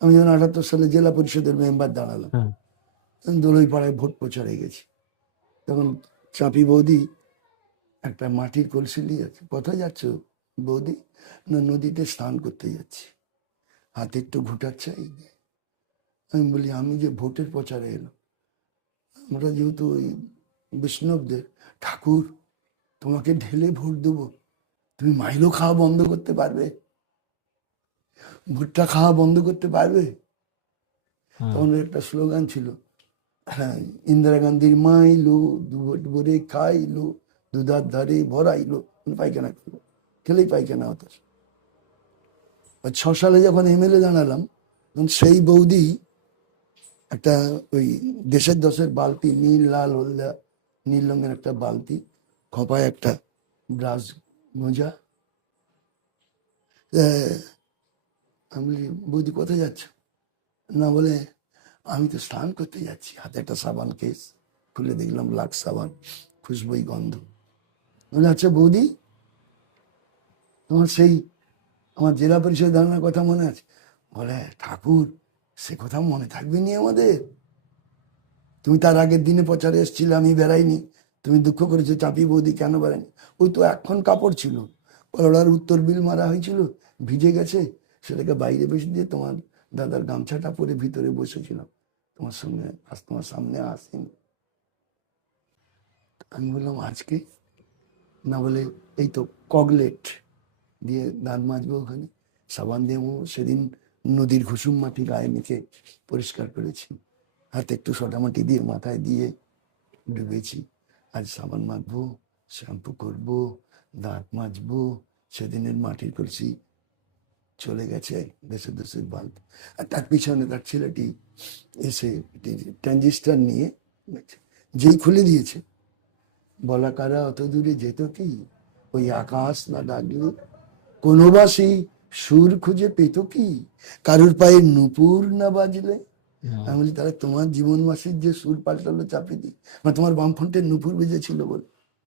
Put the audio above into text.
আমি যখন 78 সালে জেলা পরিষদের মেম্বার দাঁড়ালাম, দোলই পাড়ায় ভোট প্রচারে গেছি, তখন চাপি বৌদি একটা মাটির কলসি নিয়ে যাচ্ছে। কোথায় যাচ্ছ বৌদি? না, নদীতে স্নান করতে যাচ্ছি, হাতে একটু ঘুটার চাই। আমি বলি, আমি যে ভোটের প্রচারে এলাম, আমরা যেহেতু ওই বৈষ্ণবদের, ঠাকুর তোমাকে ঢেলে ভোট দেবো, তুমি মাইলো খাওয়া বন্ধ করতে পারবে? ভুট্টা খাওয়া বন্ধ করতে পারবে? তখন একটা স্লোগান ছিল, হ্যাঁ, ইন্দিরা গান্ধীর মাইলো দুভোট ভরে খাইলো, দুধার ধারে ভরাইলো, পায়খানা করলো, খেলেই পায়খানা হতো। 6 সালে যখন এমএলএ দাঁড়ালাম, তখন সেই বৌদি একটা ওই দেশের দশের বালতি, নীল লাল হলদা নীল রঙের একটা বালতি, খপায় একটা ব্রাশ মোজা। আমি বলি, বৌদি কোথায় যাচ্ছ? না, বলে আমি তো স্নান করতে যাচ্ছি। হাতে একটা সাবান কেস খুলে দেখলাম লাক্স সাবান, খুশবুই গন্ধ। বলে, আচ্ছা বৌদি, তোমার সেই আমার জেলা পরিষদ দাঁড়ানোর কথা মনে আছে? বলে, ঠাকুর সে কথা মনে থাকবে নি আমাদের? তুমি তার আগের দিনে প্রচারে এসেছিলে, আমি বেড়াইনি, তুমি দুঃখ করেছো চাপি বৌদি কেন বেড়ায়নি। ওই তো এখন কাপড় ছিল, কলোরার উত্তর বিল মারা হয়েছিল, ভিজে গেছে, সেটাকে বাইরে বেশি দিয়ে তোমার দাদার গামছাটা পরে ভিতরে বসেছিলাম, তোমার সঙ্গে আজ তোমার সামনে আসেনি। আমি বললাম, আজকে? না, বলে এই তো কগলেট দিয়ে দাঁত মাজবো, ওখানে সাবান দিয়ে সেদিন নদীর ঘুষুম মাটি গায়ে মেখে পরিষ্কার করেছি, হাতে একটু সোটামাটি দিয়ে মাথায় দিয়ে ডুবেছি, আজ সাবান মাখবো, শ্যাম্পু করবো, দাঁত মাজবো। সেদিনের মাটির কলসি চলে গেছে দেশে দেশের বাল্ব। আর তার পিছনে তার ছেলেটি এসে ট্রানজিস্টার নিয়ে যেই খুলে দিয়েছে, বলা কারা অত দূরে যেত কি, ওই আকাশ না ডাকলে, কোনো বাসি সুর খুঁজে পেত কি, কারুর পায়ে নুপুর না বাজলে। আমি বলি, তাহলে তোমার জীবনবাসীর যে সুর পাল্টালো চাপিয়ে দিই, বা তোমার বামফ্রন্টের নুপুর বেজেছিল বলে